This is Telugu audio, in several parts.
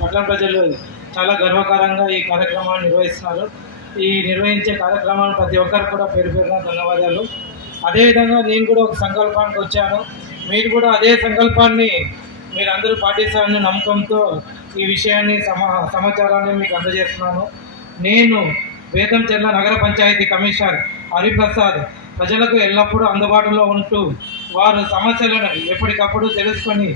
పట్టణ ప్రజలు చాలా గర్వకారంగా ఈ కార్యక్రమాన్ని నిర్వహిస్తున్నారు. ఈ నిర్వహించే కార్యక్రమాన్ని ప్రతి ఒక్కరికి కూడా పేరు పేరున ధన్యవాదాలు. అదేవిధంగా నేను కూడా ఒక సంకల్పానికి వచ్చాను. మీరు కూడా అదే సంకల్పాన్ని మీరందరూ పాటిస్తారనే నమ్మకంతో ఈ విషయాన్ని సమాచారాన్ని మీకు అందజేస్తున్నాను. నేను వేదంచెర్ల నగర పంచాయతీ కమిషనర్ హరిప్రసాద్ ప్రజలకు ఎల్లప్పుడూ అందుబాటులో ఉంటూ వారు సమస్యలను ఎప్పటికప్పుడు తెలుసుకొని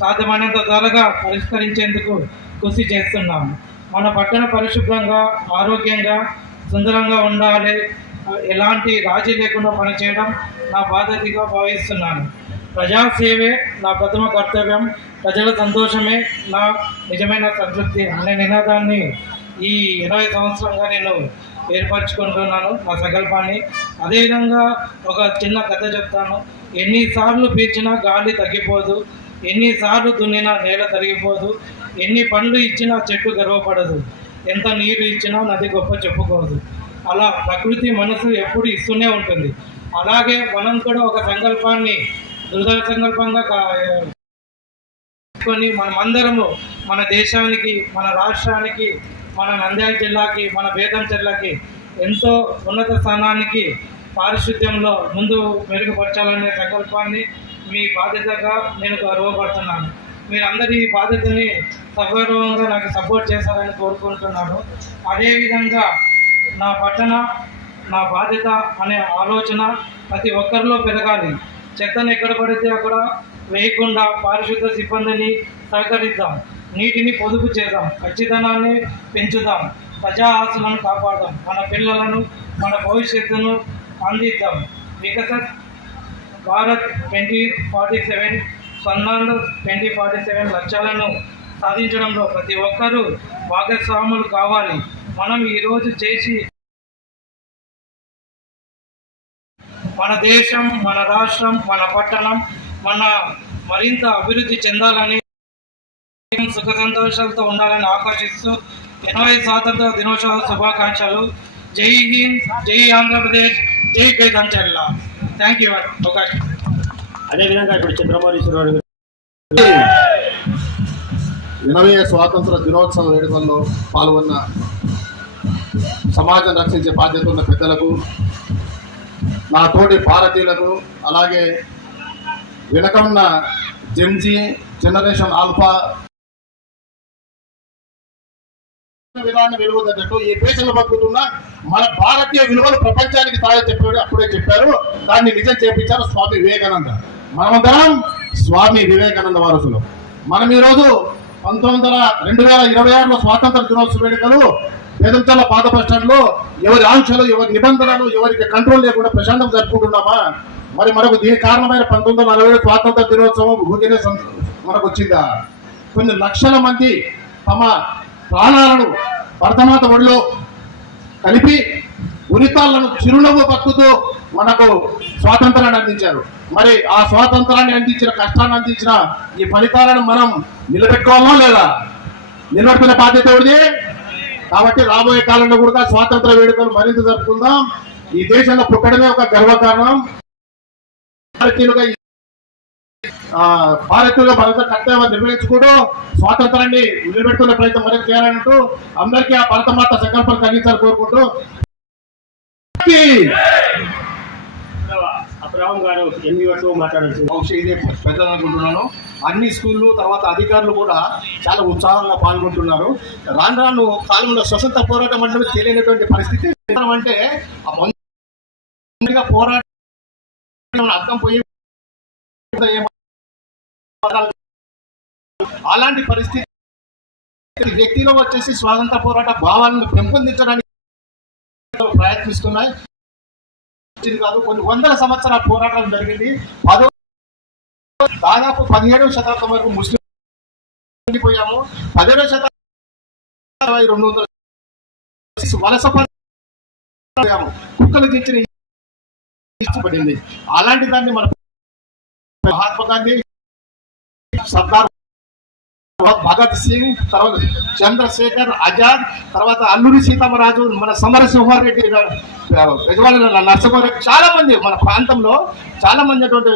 సాధ్యమైనంత త్వరగా పరిష్కరించేందుకు కృషి చేస్తున్నాము. మన పట్టణ పరిశుభ్రంగా, ఆరోగ్యంగా, సుందరంగా ఉండాలి. ఎలాంటి రాజీ లేకుండా పనిచేయడం నా బాధ్యతగా భావిస్తున్నాను. ప్రజాసేవే నా ప్రథమ కర్తవ్యం, ప్రజల సంతోషమే నా నిజమైన సంతృప్తి అనే నినాదాన్ని ఈ 20 సంవత్సరంగా నేను ఏర్పరచుకుంటున్నాను నా సంకల్పాన్ని. అదేవిధంగా ఒక చిన్న కథ చెప్తాను. ఎన్నిసార్లు పీల్చినా గాలి తగ్గిపోదు, ఎన్నిసార్లు దున్నినా నేల తరిగిపోదు, ఎన్ని పండ్లు ఇచ్చినా చెట్టు గర్వపడదు, ఎంత నీరు ఇచ్చినా నది గొప్ప చెప్పుకోదు. అలా ప్రకృతి మనసు ఎప్పుడు ఇస్తూనే ఉంటుంది. అలాగే మనం కూడా ఒక సంకల్పాన్ని దృఢ సంకల్పంగా మనమందరము మన దేశానికి, మన రాష్ట్రానికి, మన నంద్యాల జిల్లాకి, మన బేతంచెర్లకి ఎంతో ఉన్నత స్థానానికి పారిశుద్ధ్యంలో ముందు మెరుగుపరచాలనే సంకల్పాన్ని మీ బాధ్యతగా నేను గర్వపడుతున్నాను. మీరందరి ఈ బాధ్యతని సగౌరవంగా నాకు సపోర్ట్ చేస్తారని కోరుకుంటున్నాను. అదేవిధంగా నా పట్టణ నా బాధ్యత అనే ఆలోచన ప్రతి ఒక్కరిలో పెరగాలి. చెత్తను ఎక్కడ పడితే అక్కడ వేయకుండా పారిశుద్ధ సిబ్బందిని సహకరిద్దాం, నీటిని పొదుపు చేద్దాం, ఖచ్చితనాన్ని పెంచుదాం, ప్రజా ఆస్తులను కాపాడదాం, మన పిల్లలను, మన భవిష్యత్తును అందిద్దాం. వికసిత్ భారత్ 2047 స్వర్ణాంధ్ర 2047 లక్ష్యాలను సాధించడంలో ప్రతి ఒక్కరూ భాగస్వాములు కావాలి. మనం ఈరోజు చేసి మన దేశం, మన రాష్ట్రం, మన పట్టణం మరింత అభివృద్ధి చెందాలని, సుఖ సంతోషాలతో ఉండాలని ఆకాంక్షిస్తూ 80 స్వాతంత్ర దినోత్సవ శుభాకాంక్షలు. జై హింద్, జై ఆంధ్రప్రదేశ్, జై బేతంచెర్ల. థ్యాంక్ యూ అవకాశం. అదేవిధంగా ఇప్పుడు చంద్రమౌళీశ్వరరావు 80వ స్వాతంత్ర దినోత్సవ వేడుకల్లో పాల్గొన్న సమాజం రక్షించే బాధ్యత ఉన్న పెద్దలకు, నా తోటి భారతీయులకు, అలాగే వెనకన్న జెన్జీ జనరేషన్ ఆల్ఫా విధానం వెలుగుతున్నట్టు ఈ దేశంలో బతుకుతున్న మన భారతీయ విలువలు ప్రపంచానికి తానే చెప్పాడు, అప్పుడే చెప్పారు. దాన్ని నిజం చేపించారు స్వామి వివేకానంద. మనమందరం స్వామి వివేకానంద వారసులు. మనం ఈరోజు 2026లో స్వాతంత్ర దినోత్సవ వేడుకలు బేతంచెర్ల పాత బస్ స్టాండ్ లో ఎవరి ఆంక్షలు, ఎవరి నిబంధనలు, ఎవరికి కంట్రోల్ లేకుండా ప్రశాంతం జరుపుకుంటున్నామా? మరి మనకు దీనికి కారణమైన 1947 స్వాతంత్ర దినోత్సవం ఊరికే మనకు వచ్చిందా? కొన్ని లక్షల మంది తమ ప్రాణాలను భరతమాత ఒడిలో కలిపి ఉరితాళ్లను చిరునవ్వు పక్కుతూ మనకు స్వాతంత్రాన్ని అందించారు. మరి ఆ స్వాతంత్రాన్ని అందించిన, కష్టాన్ని అందించిన ఈ ఫలితాలను మనం నిలబెట్టుకోవాలా లేదా? నిలబెట్టుకునే బాధ్యత ఎవరిది? కాబట్టి రాబోయే కాలంలో కూడా స్వాతంత్ర వేడుకలు మరింత జరుపుకుందాం. ఈ దేశంలో పుట్టడమే ఒక గర్వకారణం. భారతీయులుగా భరత కర్తవ్యం నిర్వహించుకుంటూ స్వాతంత్రాన్ని నిలబెట్టుకునే ప్రయత్నం మరింత చేయాలంటూ అందరికీ ఆ భరతమాత సంకల్పం కలిగించాలని కోరుకుంటూ అబ్రహం గారు ఎన్నివట్టు మాట్లాడాల్సి బహుశా ఇదే పెద్ద అనుకుంటున్నాను. అన్ని స్కూళ్ళు తర్వాత అధికారులు కూడా చాలా ఉత్సాహంగా పాల్గొంటున్నారు. రాను రాను కాలంలో స్వతంత్ర పోరాటం అంటే తెలియనటువంటి పరిస్థితి. అంటే పోరాటం అర్థం పోయి అలాంటి పరిస్థితి వ్యక్తిలో వచ్చేసి స్వాతంత్ర పోరాట భావాలను పెంపొందించడానికి ప్రయత్నిస్తున్నాయి. కాదు, కొన్ని వందల సంవత్సరాల పోరాటం జరిగింది. దాదాపు 17వ శతాబ్దం వరకు ముస్లిం పోయాము. 10వ శతాబ్దం 200 వలస కుక్కలు తెచ్చిన ఇష్టపడింది. అలాంటి దాన్ని మన మహాత్మా గాంధీ, సర్దార్ భగత్ సింగ్, తర్వాత చంద్రశేఖర్ ఆజాద్, తర్వాత అల్లూరి సీతారామరాజు, మన సమరసింహారెడ్డి, నరసింహారెడ్డి, చాలా మంది మన ప్రాంతంలో చాలా మంది అటువంటి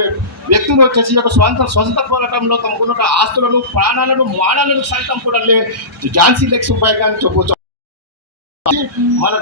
వ్యక్తులు వచ్చేసి స్వతంత్ర పోరాటంలో తమకున్న ఆస్తులను, ప్రాణాలను, మానాలను సైతం కూడా ఝాన్సీ లక్ష్మీబాయి గారిని చెప్పవచ్చు. మన